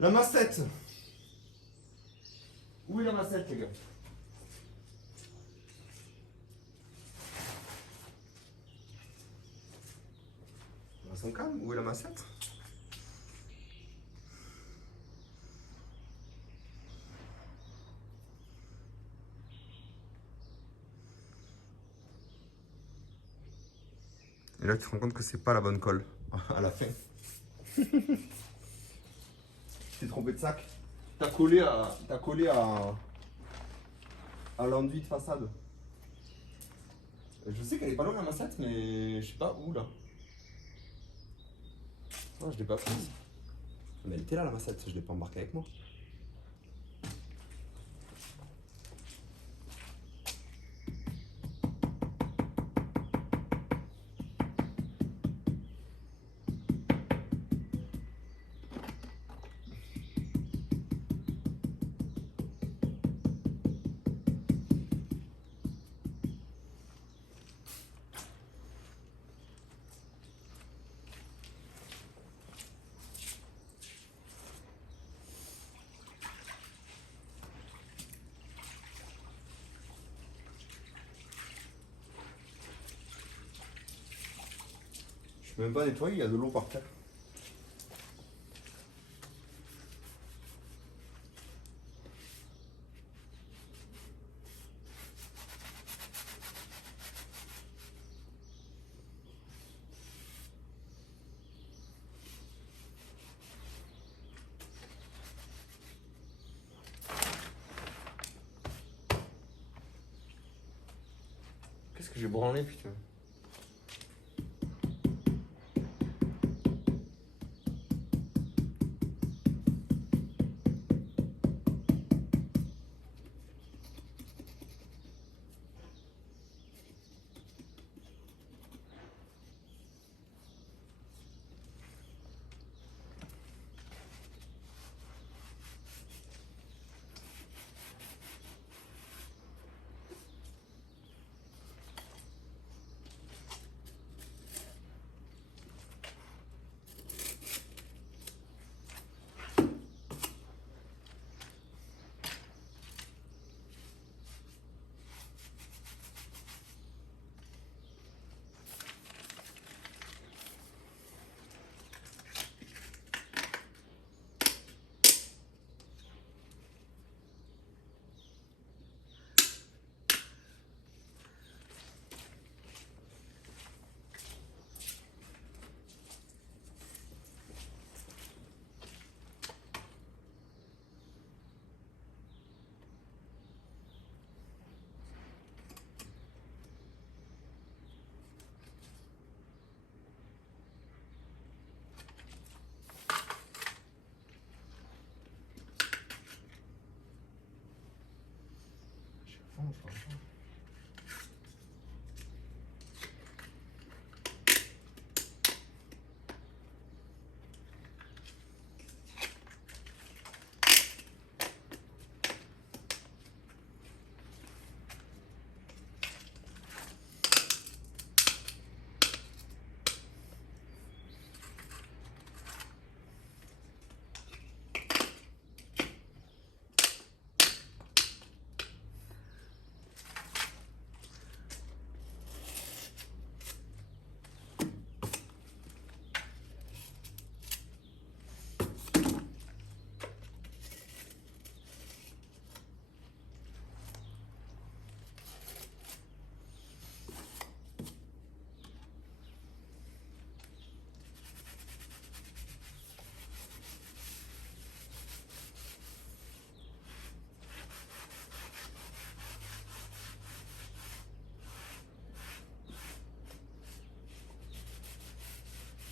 La massette. Où est la massette, les gars? On s'en calme. Où est la massette? Et là, tu te rends compte que c'est pas la bonne colle à la fin. T'es trompé de sac. T'as collé à l'enduit de façade. Je sais qu'elle est pas loin la massette, mais je sais pas où là. Ah, je l'ai pas prise. Mais elle était là la massette, je l'ai pas embarquée avec moi. Je peux même pas nettoyer, il y a de l'eau par terre. Qu'est-ce que j'ai branlé, putain?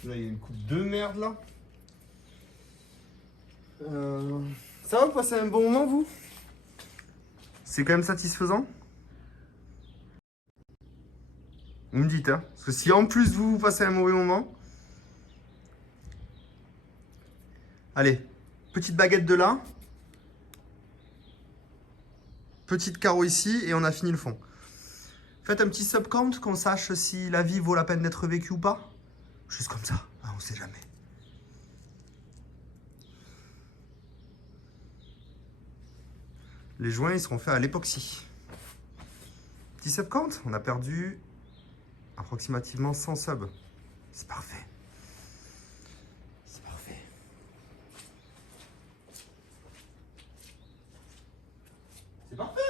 Là, il y a une coupe de merde là. Ça va, vous passez un bon moment, vous? C'est quand même satisfaisant? Vous me dites, hein? Parce que si en plus vous passez un mauvais moment. Allez, petite baguette de là. Petite carreau ici et on a fini le fond. Faites un petit sub-count qu'on sache si la vie vaut la peine d'être vécue ou pas. Juste comme ça, hein, on sait jamais. Les joints, ils seront faits à l'époxy. Petit sub-count, on a perdu approximativement 100 subs. C'est parfait. C'est parfait. C'est parfait.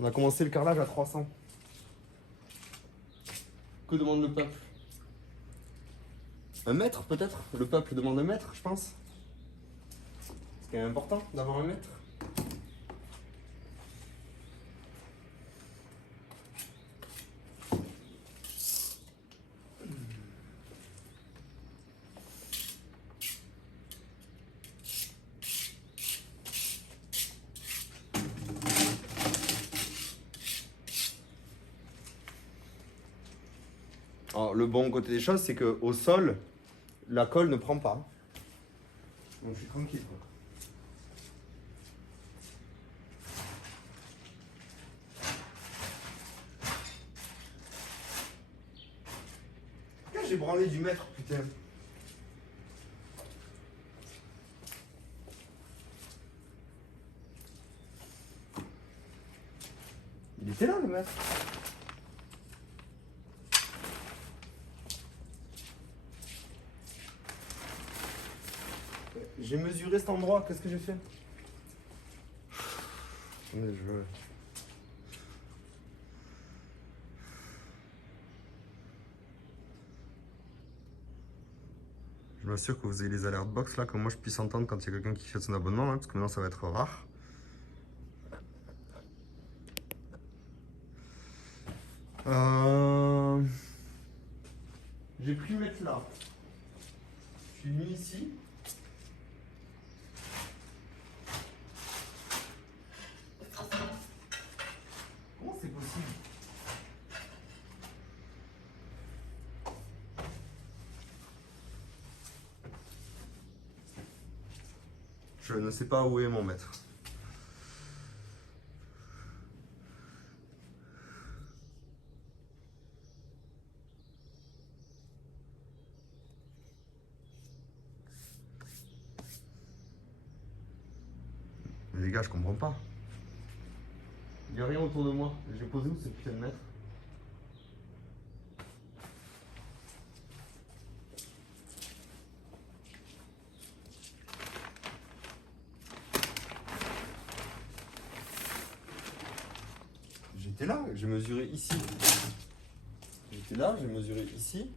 On a commencé le carrelage à 300. Que demande le peuple? Un mètre peut-être? Le peuple demande un mètre, je pense. C'est quand même important d'avoir un mètre. Alors, le bon côté des choses, c'est qu'au sol, la colle ne prend pas. Donc je suis tranquille, quoi. Pourquoi j'ai branlé du mètre, putain? Il était là, le mètre. J'ai mesuré cet endroit, qu'est-ce que j'ai fait? Je m'assure que vous ayez les alertes box là, que moi je puisse entendre quand il y a quelqu'un qui fait son abonnement, hein, parce que maintenant ça va être rare. J'ai pris le mètre là. Je suis mis ici. Comment c'est possible? Je ne sais pas où est mon mètre. Mais les gars, je comprends pas. Il n'y a rien autour de moi. J'ai posé où ce putain de mètre? J'étais là, j'ai mesuré ici. J'étais là, j'ai mesuré ici.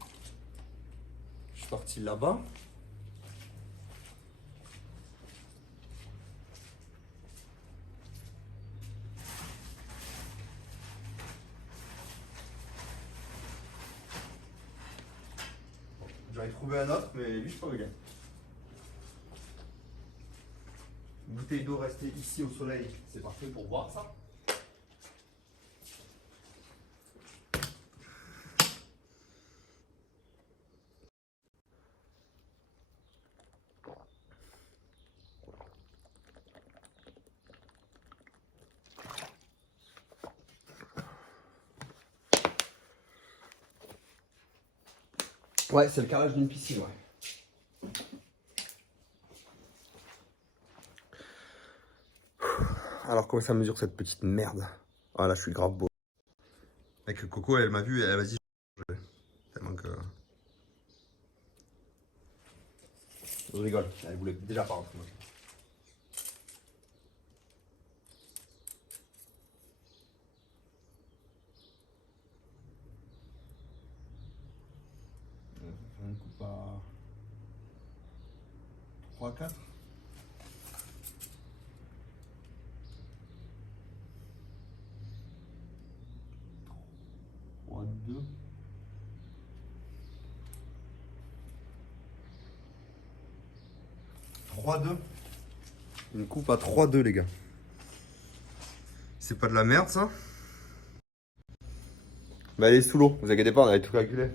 Je suis parti là-bas. J'en ai trouvé un autre, mais lui, je peux regarder. Une bouteille d'eau restée ici au soleil, c'est parfait pour voir ça. Ouais, c'est le carrelage d'une piscine, ouais. Alors, comment ça mesure cette petite merde? Ah là, je suis grave beau. Avec Coco, elle m'a vu, elle m'a dit. Tellement que. Je rigole, elle voulait déjà pas rentrer. On coupe à 3, 4. 2. Une coupe à 3-2 les gars. C'est pas de la merde ça? Bah elle est sous l'eau, vous inquiétez pas, on avait tout calculé.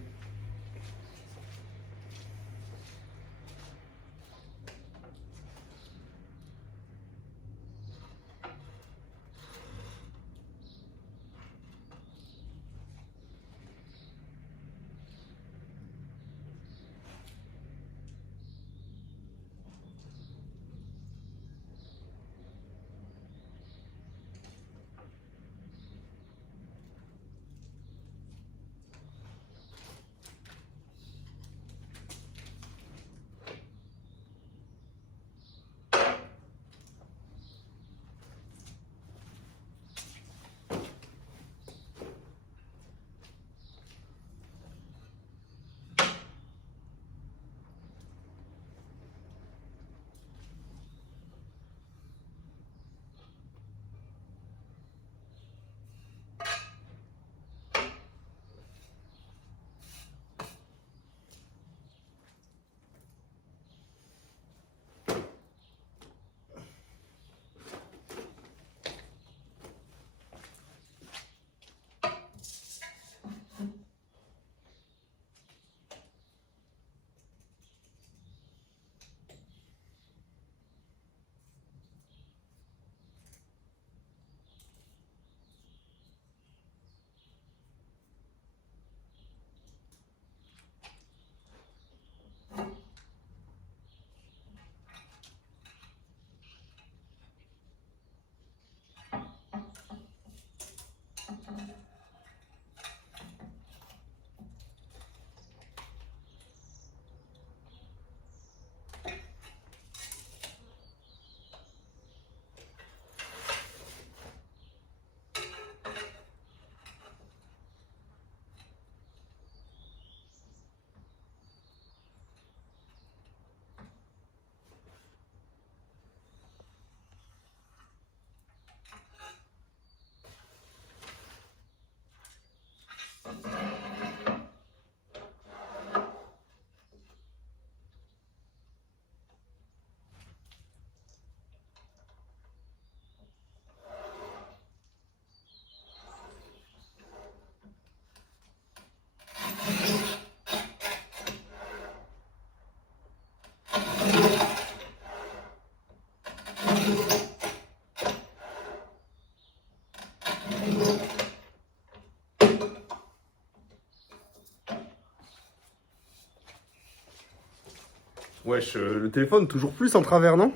Wesh, le téléphone toujours plus en travers, non?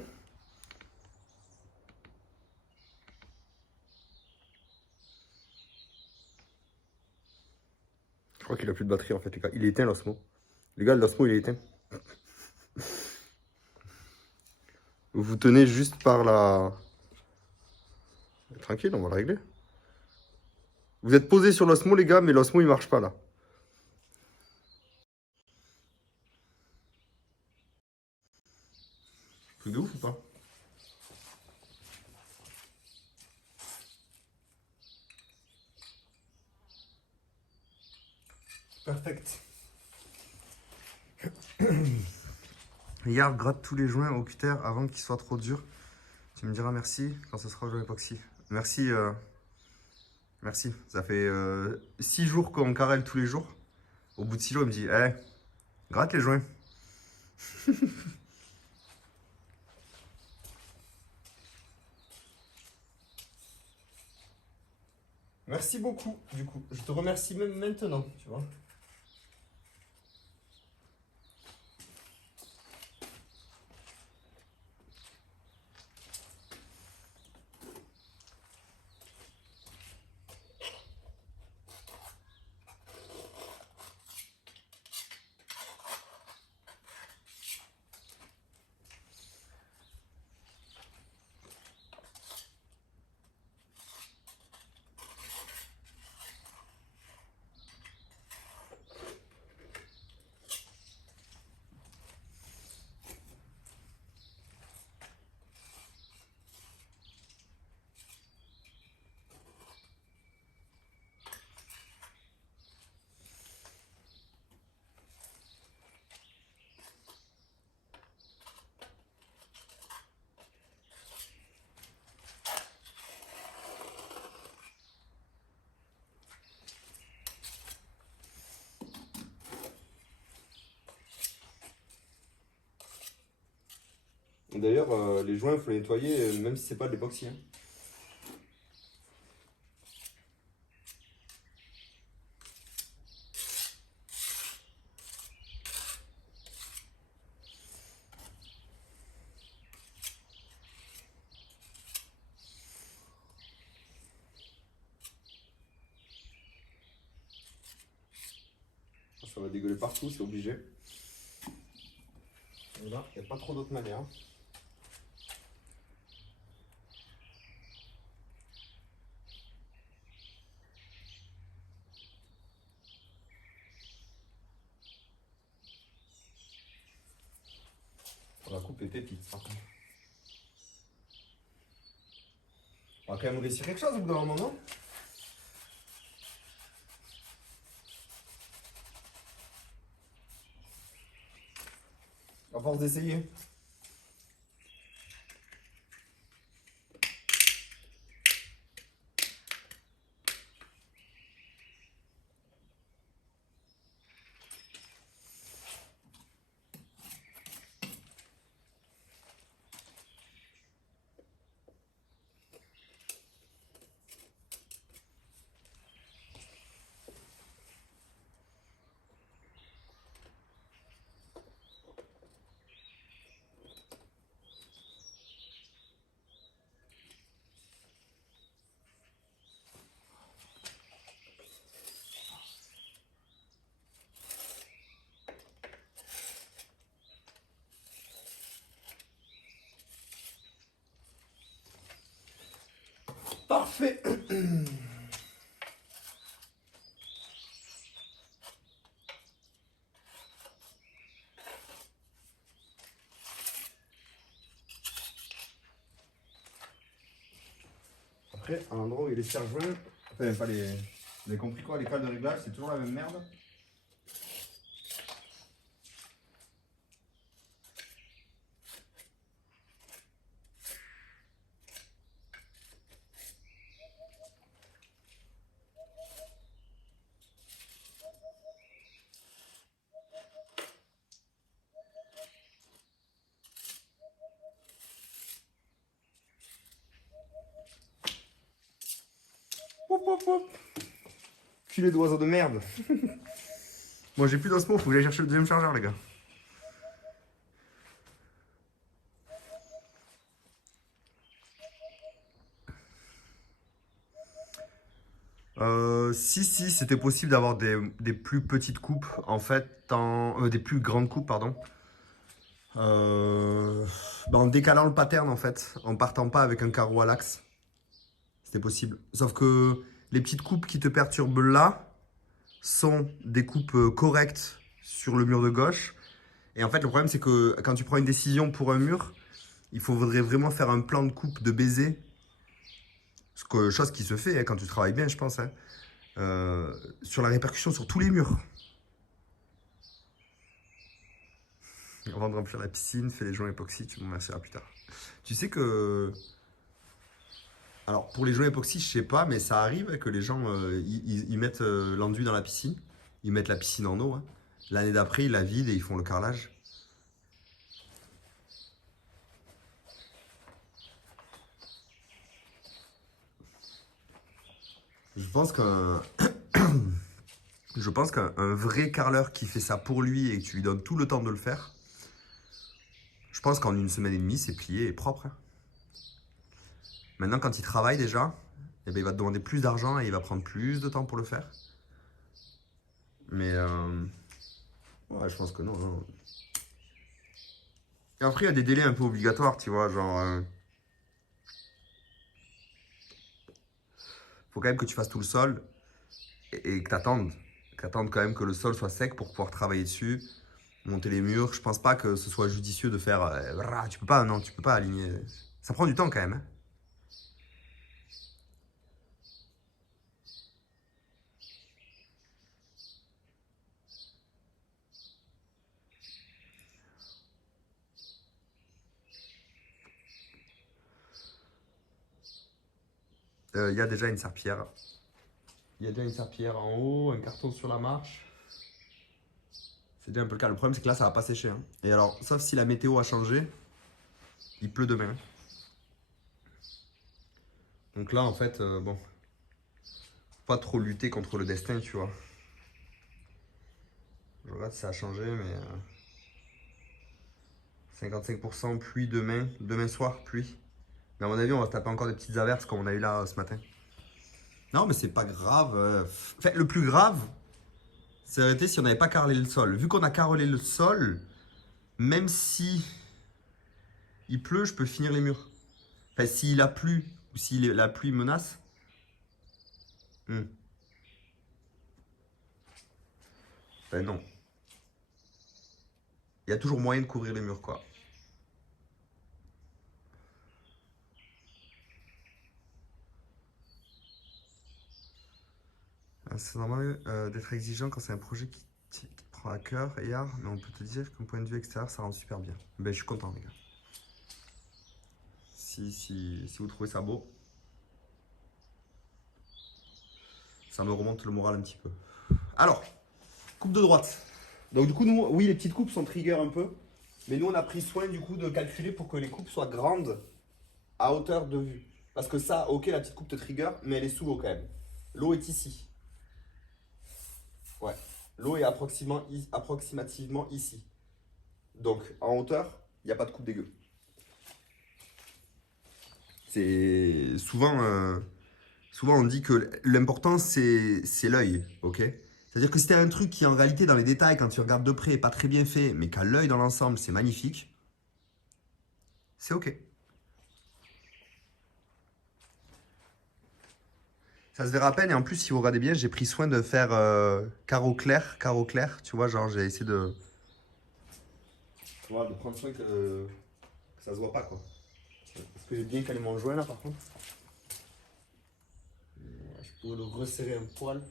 Je crois qu'il a plus de batterie en fait, les gars. Il est éteint l'Osmo. Les gars, l'Osmo il est éteint. Vous tenez juste par la... Tranquille, on va le régler. Vous êtes posé sur l'Osmo les gars, mais l'Osmo il marche pas là. Truc de ouf ou pas? Perfect. Regarde, gratte tous les joints au cutter avant qu'ils soient trop durs. Tu me diras merci quand ce sera au joint époxy. Merci, merci. Ça fait 6 jours qu'on carrelle tous les jours. Au bout de 6 jours, il me dit, eh, gratte les joints. Merci beaucoup, du coup. Je te remercie même maintenant, tu vois. D'ailleurs, les joints, il faut les nettoyer, même si c'est pas de l'époxy. Hein. Ça va dégueuler partout, c'est obligé. Et là, il n'y a pas trop d'autres manières. La coupe est pépite, par contre. On va quand même réussir quelque chose au bout d'un moment, non? À force d'essayer. Parfait. Après, à l'endroit où il y a les serre-joints, enfin pas les... Vous avez compris quoi, les cales de réglage, c'est toujours la même merde. Hop, hop, hop. Filet d'oiseau de merde. Moi j'ai plus d'osmo, faut que j'aille chercher le deuxième chargeur les gars. Si c'était possible d'avoir des plus petites coupes en fait, des plus grandes coupes pardon. En décalant le pattern en fait, en partant pas avec un carreau à l'axe. C'était possible. Sauf que les petites coupes qui te perturbent là sont des coupes correctes sur le mur de gauche. Et en fait, le problème, c'est que quand tu prends une décision pour un mur, il faudrait vraiment faire un plan de coupe de baiser. Chose qui se fait hein, quand tu travailles bien, je pense. Hein, sur la répercussion sur tous les murs. Avant de remplir la piscine, fais les joints époxy, tu m'en remercieras plus tard. Tu sais que... Alors, pour les joints époxy, je sais pas, mais ça arrive que les gens, ils mettent l'enduit dans la piscine. Ils mettent la piscine en eau. Hein. L'année d'après, ils la vident et ils font le carrelage. Je pense qu'un je pense qu'un vrai carreleur qui fait ça pour lui et que tu lui donnes tout le temps de le faire, je pense qu'en une semaine et demie, c'est plié et propre. Hein. Maintenant, quand il travaille déjà, eh ben, il va te demander plus d'argent et il va prendre plus de temps pour le faire. Mais ouais, je pense que non, non. Et après, il y a des délais un peu obligatoires, tu vois, genre... faut quand même que tu fasses tout le sol et que tu attendes. Quand même que le sol soit sec pour pouvoir travailler dessus, monter les murs. Je pense pas que ce soit judicieux de faire... tu peux pas, non, tu peux pas aligner. Ça prend du temps quand même. Hein. Il y a déjà une serpillière. Il y a déjà une serpillière en haut, un carton sur la marche. C'est déjà un peu le cas. Le problème, c'est que là, ça va pas sécher. Hein. Et alors, sauf si la météo a changé, Il pleut demain. Donc là, en fait, bon, pas trop lutter contre le destin, tu vois. Je regarde si ça a changé, mais 55% pluie demain. Demain soir, pluie. Mais à mon avis, on va se taper encore des petites averses comme on a eu là ce matin. Non, mais c'est pas grave. Enfin, le plus grave, c'est arrêté si on n'avait pas carrelé le sol. Vu qu'on a carrelé le sol, même si il pleut, je peux finir les murs. Enfin, s'il a plu ou si la pluie menace. Ben non. Il y a toujours moyen de couvrir les murs, quoi. C'est normal d'être exigeant quand c'est un projet qui te prend à cœur, Yar, mais on peut te dire qu'un point de vue extérieur, ça rend super bien. Ben, je suis content, les gars. Si vous trouvez ça beau, ça me remonte le moral un petit peu. Alors, coupe de droite. Donc du coup, nous, oui, les petites coupes sont trigger un peu, mais nous, on a pris soin du coup de calculer pour que les coupes soient grandes à hauteur de vue. Parce que ça, ok, la petite coupe te trigger, mais elle est sous l'eau quand même. L'eau est ici. Ouais. L'eau est approximativement ici. Donc, en hauteur, il n'y a pas de coupe dégueu. C'est souvent on dit que l'important c'est l'œil, ok? C'est-à-dire que si t'as un truc qui en réalité dans les détails, quand tu regardes de près, est pas très bien fait, mais qu'à l'œil dans l'ensemble c'est magnifique, c'est ok. Ça se verra à peine et en plus si vous regardez bien, j'ai pris soin de faire carreau clair, tu vois, genre j'ai essayé de... Tu vois, de prendre soin que ça se voit pas quoi. Est-ce que j'ai bien calé mon joint là par contre? Je pourrais le resserrer un poil.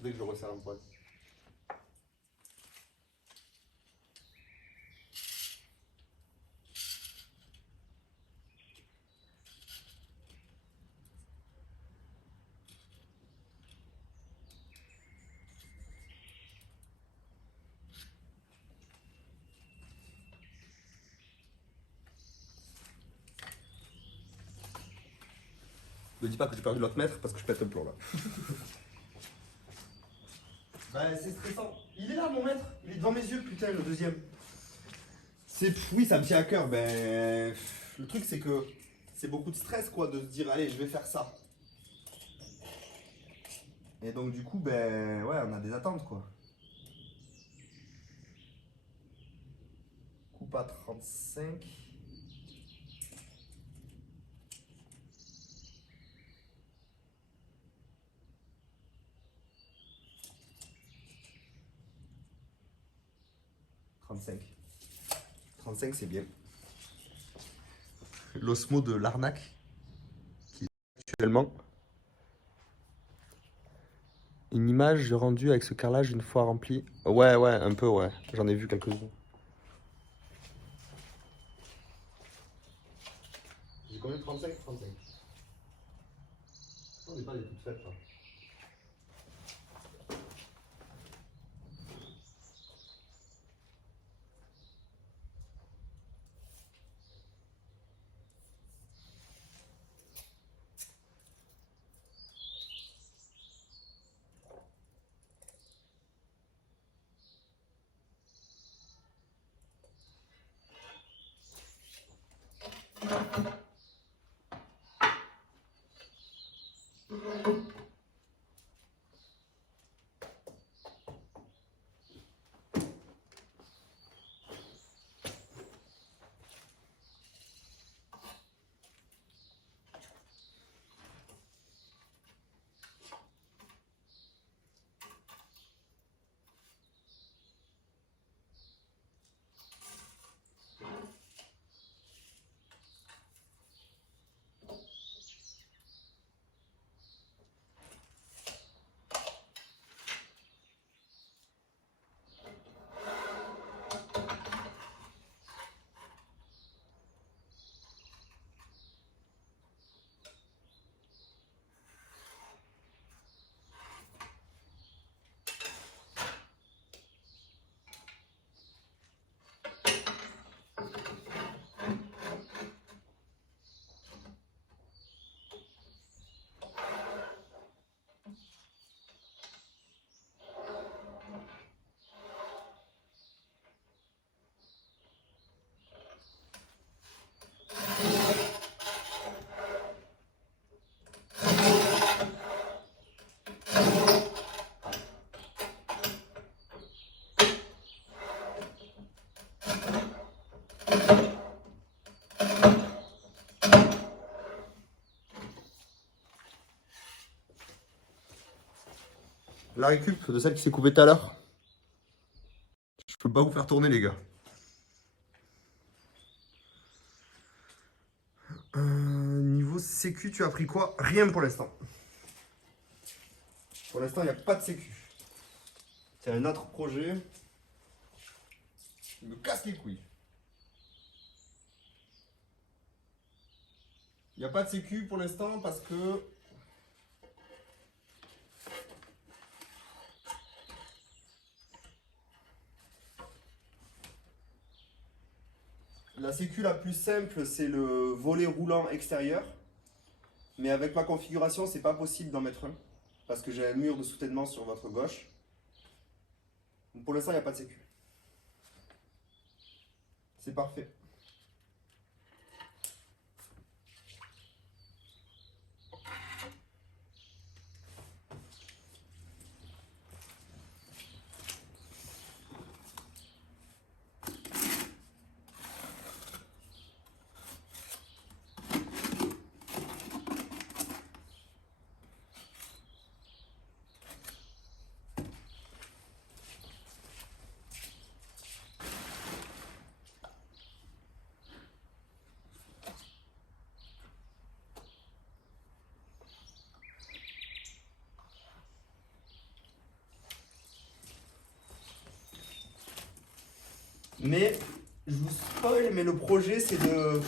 Dès que je resserre un poil. Ne dis pas que j'ai perdu l'autre mètre parce que je pète un plomb là. Bah c'est stressant. Il est là mon maître. Il est devant mes yeux putain le deuxième. Oui ça me tient à cœur. Ben le truc c'est que c'est beaucoup de stress quoi de se dire allez je vais faire ça. Et donc du coup ben ouais on a des attentes quoi. Coupe à 35. Trente-cinq c'est bien. L'osmo de l'arnaque qui est actuellement. Une image rendue avec ce carrelage une fois rempli. Ouais, un peu, ouais. J'en ai vu quelques-uns. J'ai combien? 35. On n'est pas des toutes faites là. La récup de celle qui s'est coupée tout à l'heure. Je peux pas vous faire tourner, les gars. Niveau sécu, tu as pris quoi? Rien pour l'instant. Pour l'instant, il n'y a pas de sécu. C'est un autre projet. Il me casse les couilles. Il n'y a pas de sécu pour l'instant parce que la sécu la plus simple, c'est le volet roulant extérieur. Mais avec ma configuration, c'est pas possible d'en mettre un. Parce que j'ai un mur de soutènement sur votre gauche. Donc pour l'instant, il n'y a pas de sécu. C'est parfait. Mais, je vous spoil, mais le projet, c'est de...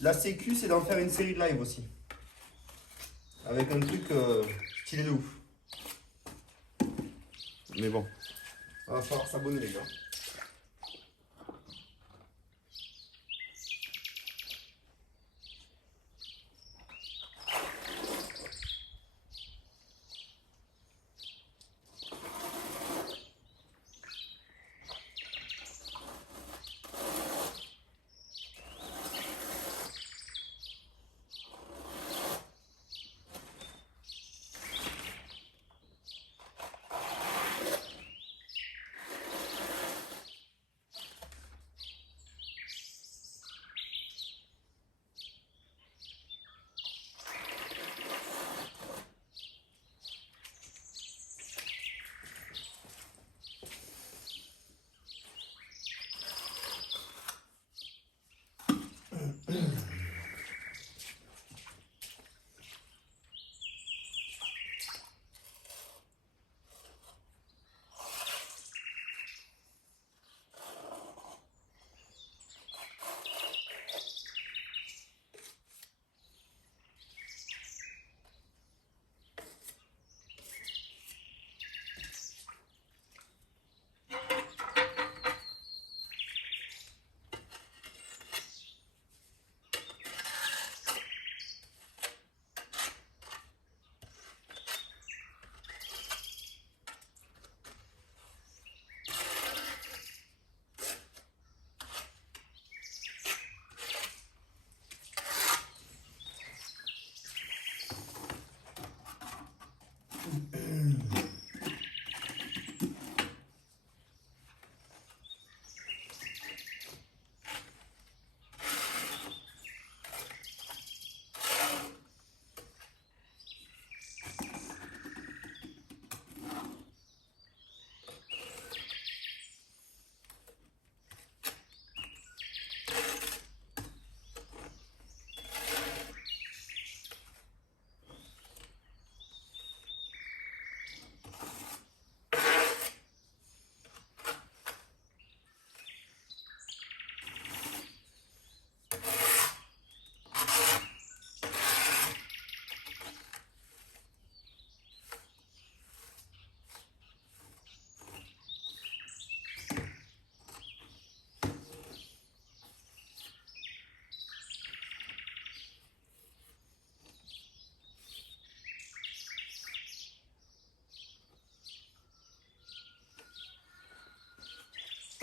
La sécu, c'est d'en faire une série de live aussi. Avec un truc stylé de ouf. Mais bon, il va falloir s'abonner, les gars.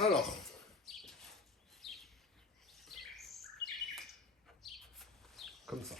Alors, comme ça.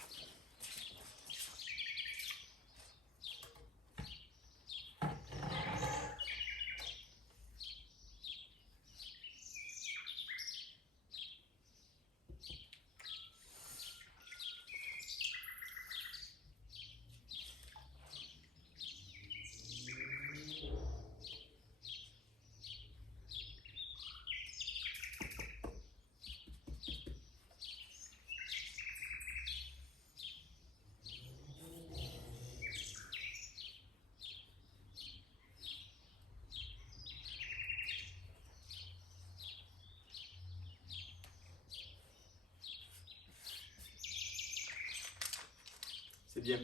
C'est bien.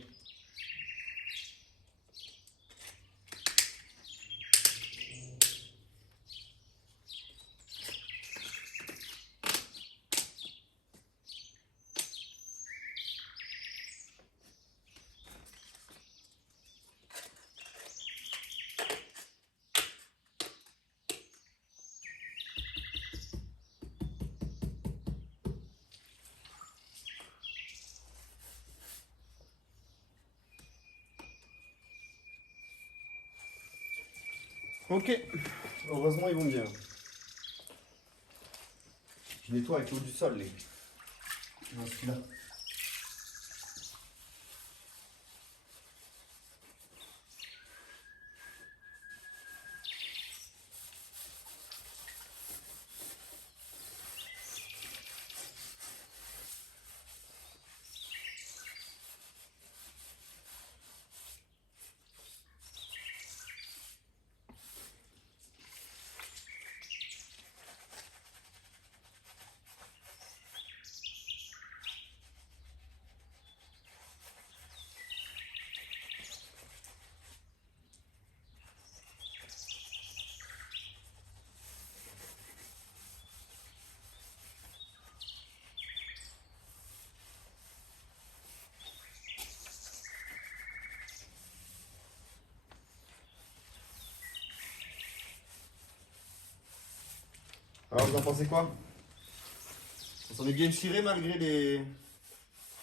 Ok, heureusement ils vont bien. Je nettoie avec l'eau du sol, les. Non, celui-là. Alors vous en pensez quoi? On s'en est bien tiré malgré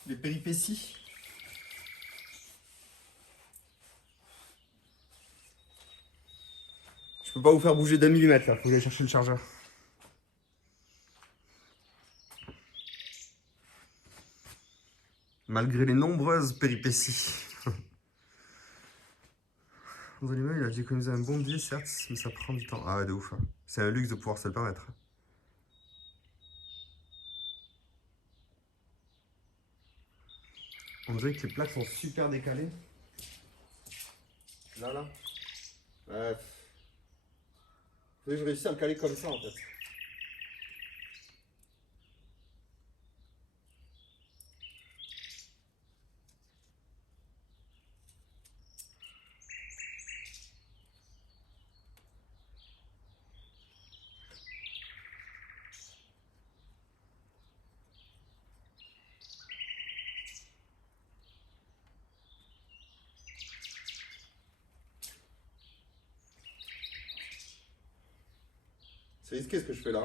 les péripéties. Je peux pas vous faire bouger d'un millimètre là, faut aller chercher le chargeur. Malgré les nombreuses péripéties. Dans l'immeuble, il a économisé un bon billet, certes, mais ça prend du temps. Ah ouais, de ouf. Hein. C'est un luxe de pouvoir se le permettre. On dirait que les plaques sont super décalées. Là. Ouais. Faudrait que je réussisse à me caler comme ça en fait. C'est risqué ce que je fais là.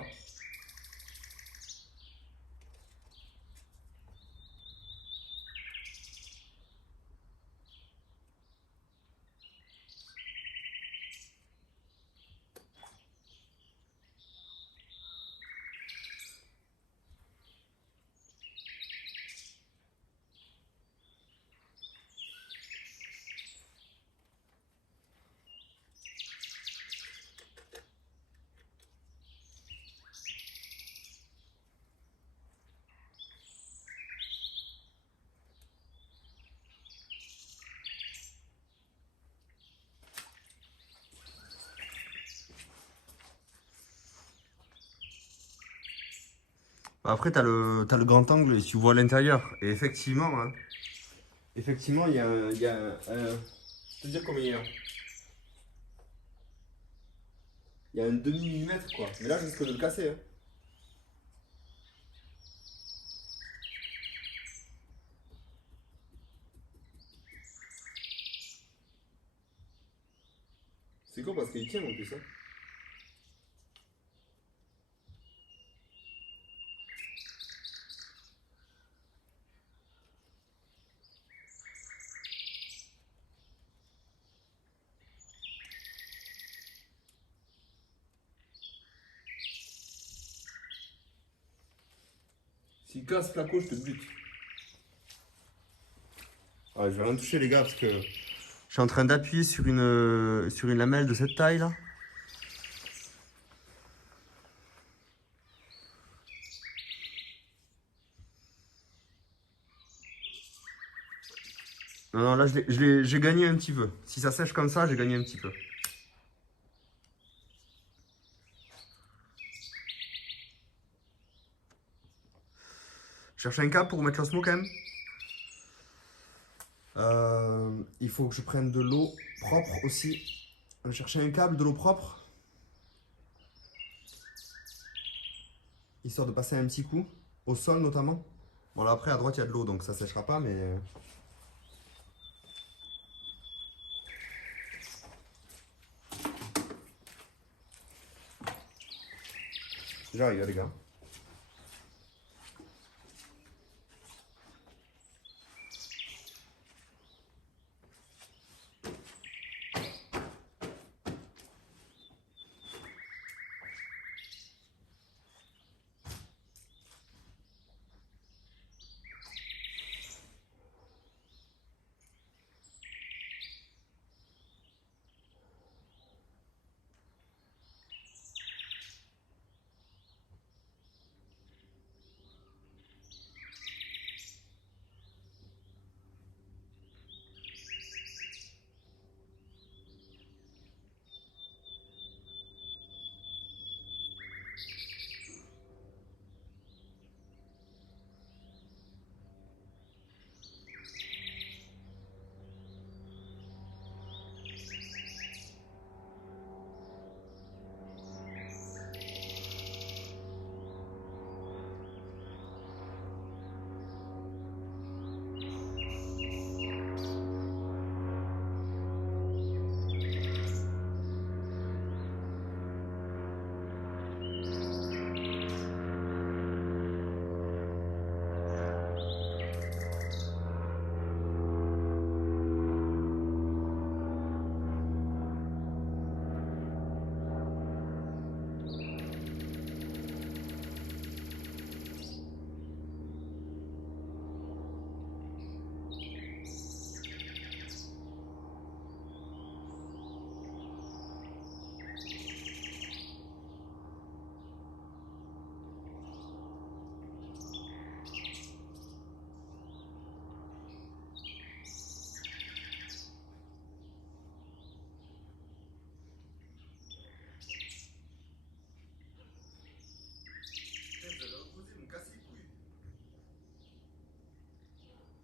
Après, t'as le grand angle et tu vois l'intérieur. Et effectivement, hein, effectivement, il y a un. Je peux te dire combien il y a. Il y a un demi-millimètre quoi. Mais là, je risque de le casser. Hein. C'est con parce qu'il tient en plus. Hein. S'il casse Flaco, je te bute. Ouais, je vais rien toucher les gars parce que je suis en train d'appuyer sur une lamelle de cette taille là. Non, là j'ai gagné un petit peu. Si ça sèche comme ça, j'ai gagné un petit peu. Je cherche un câble pour mettre l'osmo quand même. Il faut que je prenne de l'eau propre aussi. Je vais chercher un câble, de l'eau propre. Histoire de passer un petit coup. Au sol notamment. Bon là après à droite il y a de l'eau donc ça séchera pas mais... J'arrive les gars.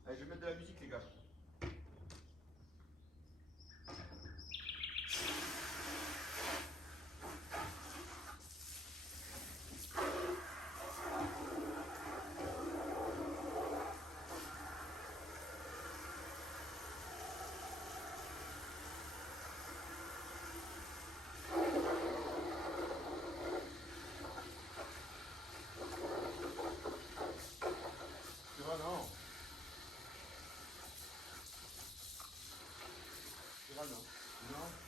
Allez, je vais mettre de la musique, les gars. Tu vois, non. Tu vois, non. Non.